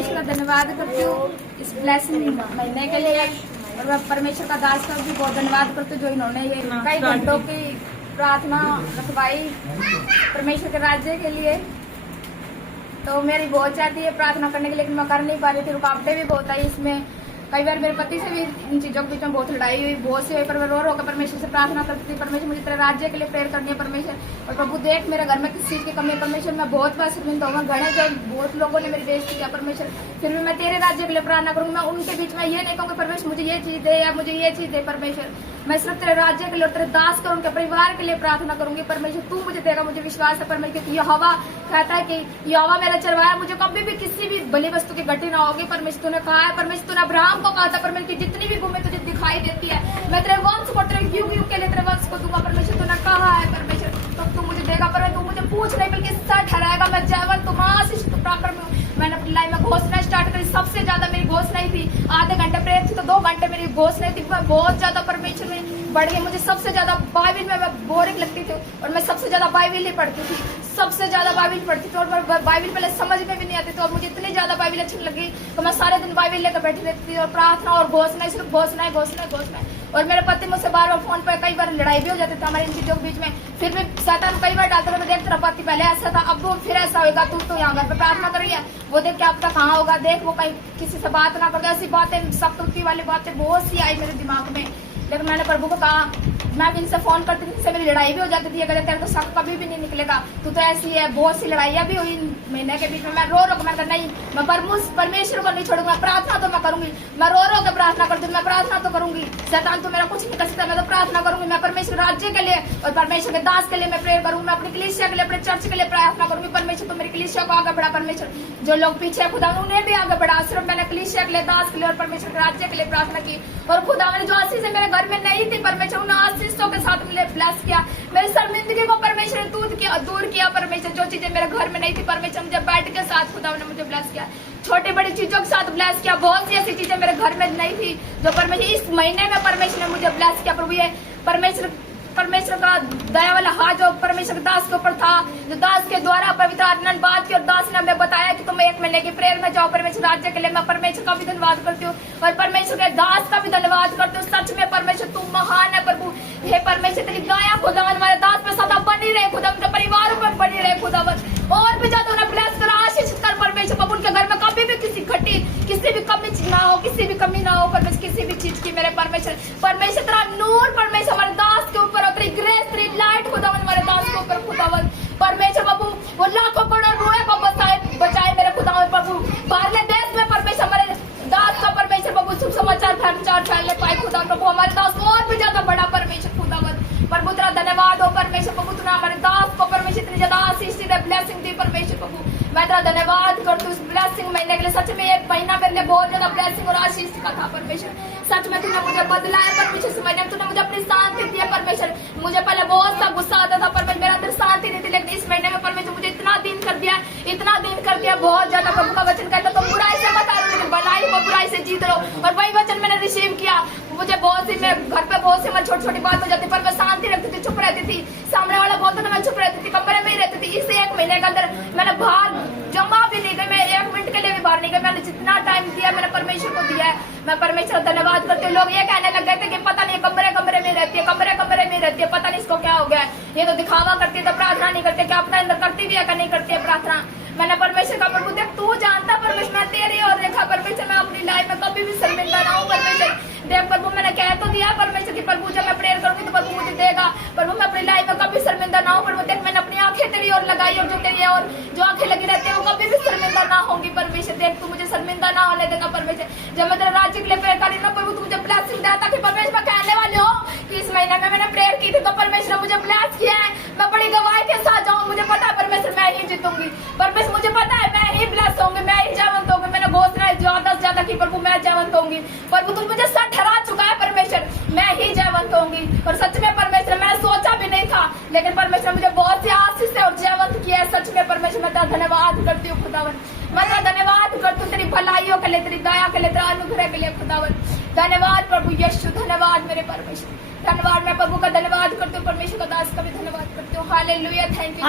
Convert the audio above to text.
परमेश्वर का धन्यवाद करती हूँ इस ब्लेसिंग महीने के लिए, और मैं परमेश्वर का दास का भी बहुत धन्यवाद करती हूँ जो इन्होंने ये कई घंटों की प्रार्थना रखवाई परमेश्वर के राज्य के लिए। तो मेरी बहुत चाहती है प्रार्थना करने के लिए, लेकिन मैं कर नहीं पा रही थी, रुकावटें भी बहुत आई इसमें। कई बार मेरे पति से भी इन चीजों के बीच में बहुत लड़ाई हुई, बहुत सी हुई, पर मैं रो रो कर परमेश्वर से प्रार्थना करती थी, परमेश्वर मुझे तेरे राज्य के लिए प्रेयर करनी है परमेश्वर। और प्रभु देख मेरे घर में किस चीज की कमी है परमेश्वर, मैं बहुत बार शर्मिंदा हूँ, गणे जो बहुत लोगों ने मेरी बेइज्जती किया परमेश्वर, फिर भी मैं तेरे राज्य के लिए प्रार्थना करूंगी। मैं उनके बीच में ये नहीं कहूँगी परमेश्वर मुझे ये चीज दे या मुझे ये चीज दे परमेश्वर, मैं सिर्फ तेरे राज्य के लिए और तेरे दास कर उनके परिवार के लिए प्रार्थना करूंगी परमेश्वर। तू मुझे देगा, मुझे विश्वास है परमेश्वर, क्योंकि यहोवा कहता है कि यहोवा मेरा चरवाहा, मुझे कभी भी किसी भी भली वस्तु की घटी ना होगी परमेश्वर। तूने कहा है परमेश्वर, तूने अब्राहम को कहा था परमेश्वर की जितनी भी भूमि तुझे दिखाई देती है मैं तेरे वंश को तेरे युग युग के लिए तेरे वंश को दूंगा परमेश्वर। तूने कहा है परमेश्वर, तो तू मुझे देगा परमेश्वर, तू मुझे पूछ नहीं बल्कि सच ठहराएगा। मैं जैवन तुम आशीष प्राकर में हूँ। मैंने अपनी लाइफ में घोषणा स्टार्ट करी, सबसे ज्यादा मेरी घोषणा ही थी, आधे घंटे प्रेयर थी तो 2 घंटे मेरी घोषणा थी, बहुत ज्यादा परमेश्वर में बढ़ गई। मुझे सबसे ज्यादा बाइबल में मैं बोरिंग लगती थी और मैं सबसे ज्यादा बाइबल ही पढ़ती थी, सबसे ज्यादा बाइबल पढ़ती थी, और बाइबल पहले समझ में भी नहीं आती थी, और मुझे इतनी ज्यादा बाइबल अच्छी लगी तो मैं सारे दिन बाइबल लेकर बैठी रहती थी और प्रार्थना और घोषणा, सिर्फ घोषणा घोषणा घोषणा। और मेरे पति मुझसे बार बार फोन पर कई बार लड़ाई भी हो जाती थी हमारे इन चीजों के बीच में, फिर भी शैतान कई बार डालता था, देख तेरा पति पहले ऐसा था अब वो फिर ऐसा होगा, तू तो यहाँ घर पे प्रार्थना कर रही है, वो देख क्या आपका कहाँ होगा, देख वो कहीं किसी से बात ना कर दे। ऐसी बातें शक्ति वाली बातें बहुत सी आई मेरे दिमाग में, लेकिन मैंने प्रभु को कहा, मैं इनसे फोन करती थी, इनसे मेरी लड़ाई भी हो जाती थी, अगर तेरे तो शक कभी भी नहीं निकलेगा, तू तो ऐसी है। बहुत सी लड़ाइयाँ भी हुई महीने के बीच में, मैं रो रो मैं नहीं, मैं परमेश्वर को नहीं छोड़ूंगा, प्रार्थना तो मैं करूंगी, मैं रो रो के प्रार्थना करती हूँ, मैं प्रार्थना तो करूंगी, शैतान तो मेरा कुछ नहीं कर सकता, मैं तो प्रार्थना करूंगी। मैं परमेश्वर राज्य के लिए और परमेश्वर के दास के लिए मैं प्रेयर करूंगी, मैं अपनी कलीसिया के लिए अपने चर्च के लिए प्रार्थना करूंगी परमेश्वर, तो मेरी कलीसिया को आगे बढ़ा परमेश्वर, जो लोग पीछे खुदा उन्हें भी आगे बढ़ा। सिर्फ मैंने कलीसिया के लिए, दास के लिए और परमेश्वर के राज्य के लिए प्रार्थना की, और खुदा मैंने जो आशीष मेरे घर में नहीं थी परमेश्वर उन आशीषों के साथ ब्लेस किया। मेरी शर्मिंदगी को परमेश्वर ने दूर किया परमेश्वर, जो चीजें मेरे घर में नहीं थी परमेश्वर मुझे बैठ के साथ खुदा ने मुझे ब्लेस किया, छोटी बड़ी चीजों के साथ ब्लेस किया। बहुत सी ऐसी चीजें मेरे घर में नहीं थी जो परमेश्वर इस महीने में परमेश्वर ने मुझे ब्लेस किया। प्रभु ये परमेश्वर का दया वाला हाथ जो परमेश्वर के दास के ऊपर था, जो दास के द्वारा पवित्र आत्मा ने बात की और दास ने हमें बताया कि तुम 1 महीने की प्रेयर में जाओ परमेश्वर राज्य के लिए। मैं परमेश्वर का भी धन्यवाद करती हूँ और परमेश्वर के दास का भी धन्यवाद करती हूँ। सच में परमेश्वर तुम महान है प्रभु, हे परमेश्वर तेरी दया खुदा हमारे दास पे सदा बनी रहे, खुदा उनके परिवारों पर बनी रहे, खुदा और भी ज्यादा उन्हें ब्लेस कर, आशीष कर परमेश्वर। प्रभु उनके घर में कभी भी किसी भी कमी ना हो, किसी भी कमी ना हो परमेश्वर, किसी भी चीज की मेरे परमेश्वर तेरा नूर परमेश्वर हमारे दास के ऊपर, तेरी ग्रेस तेरी लाइट खुदा हमारे दास के ऊपर खुदावन परमेश्वर। बाबू वो लाखों करोड़ों रोए को बचाए मेरे खुदावन प्रभु, बाहरले देश में परमेश्वर हमारे दास का परमेश्वर बाबू शुभ समाचार फैलने पाए खुदा प्रभु, हमारे दास और भी ज्यादा बड़ा परमेश्वर खुदावन प्रभु तेरा धन्यवाद हो परमेश्वर। प्रभु तूने हमारे दास को परमेश्वर इतनी ज्यादा आशीष दी, ब्लेसिंग दी परमेश्वर प्रभु, मैं तेरा धन्यवाद करती हूँ इस ब्लेसिंग महीने के लिए। सच में 1 महीना मेरे लिए बहुत ज्यादा ब्लेसिंग और आशीष का था परमेश्वर, सच में तूने मुझे बदला है परमेश्वर। इस महीने में तूने मुझे अपनी शांति दी है परमेश्वर, मुझे पहले बहुत सा गुस्सा आता था परमेश्वर, मेरा अंदर शांति नहीं थी, लेकिन इस महीने में परमेश्वर मुझे इतना दिन कर दिया बहुत ज्यादा। प्रभु का वचन कहता तो बुराई से मत हारो लेकिन भलाई को बुराई से जीत लो, और वही वचन मैंने रिसीव किया। मुझे बहुत सी घर पे बहुत सी छोटी छोटी बात हो जाती, पर मैं शांति रखती थी, चुप रहती थी, सामने वाला बोलता था मैं चुप रहती थी, कमरे में ही रहती थी। इस 1 महीने के अंदर मैंने बाहर जमा भी नहीं गई, मैं 1 मिनट के लिए भी बाहर नहीं गई, मैंने जितना टाइम दिया मैंने परमेश्वर को दिया है। मैं परमेश्वर का धन्यवाद करती हूँ। लोग ये कहने लग गए थे कि पता नहीं कमरे में रहती है, कमरे में रहती है, पता नहीं इसको क्या हो गया है, ये तो दिखावा करती है, तो प्रार्थना नहीं करते, क्या अपने अंदर करती भी है क्या नहीं करती है प्रार्थना। मैंने परमेश्वर का प्रभु देख तू जानता परमेश्वर, मैं तेरी और देखा परमेश्वर, मैं अपनी लाइफ में कभी भी शर्मिंदा ना हूँ परमेश्वर। देख प्रभु मैंने कह तो दिया परमेश्वर की प्रभु जब मैं प्रेयर करूंगी तो प्रभु मुझे देगा प्रभु, मैं अपनी लाइफ में कभी शर्मिंदा ना हूँ प्रभु। देख मैंने अपनी आंखें तेरी ओर लगाई और जो तेरी और जो आंखें लगी रहती है वो कभी भी शर्मिंदा ना होंगी परमेश्वर। देख तू मुझे शर्मिंदा ना होने देगा परमेश्वर, जब मैं तेरे राज्य के लिए प्रेयर कर रही हूँ प्रभु तू मुझे ब्लेसिंग देता कि परमेश्वर मैं कहने वाले हो कि इस महीने में मैंने प्रेयर की थी तो परमेश्वर ने मुझे ब्लेस किया है, मैं बड़ी गवाही के साथ जाऊँ। मुझे पता है परमेश्वर मैं ही जीतूंगी परमेश्वर, मुझे पता है मैं ही ब्लेस होंगी, मैं ही जयवंत होंगी। मैंने घोषणा ज्यादा से ज्यादा की प्रभु मैं जयवंत होंगी प्रभु, तू मुझे सच ठहरा चुका है परमेश्वर, मैं ही जयवंत होंगी। और सच में परमेश्वर मैंने सोचा भी नहीं था, लेकिन परमेश्वर मुझे बहुत सी आशीष से और जयवंत किया है। सच में परमेश्वर मैं तेरा धन्यवाद करती हूँ खुदावन, मैं तेरा धन्यवाद करती हूँ तेरी भलाइयों के लिए, तेरी दया के लिए, तेरा अनुग्रह के लिए खुदावन। धन्यवाद प्रभु यीशु, धन्यवाद मेरे परमेश्वर, धन्यवाद। मैं प्रभु का धन्यवाद करती हूँ, परमेश्वर का दास का भी धन्यवाद करती हूँ। Hallelujah, thank you.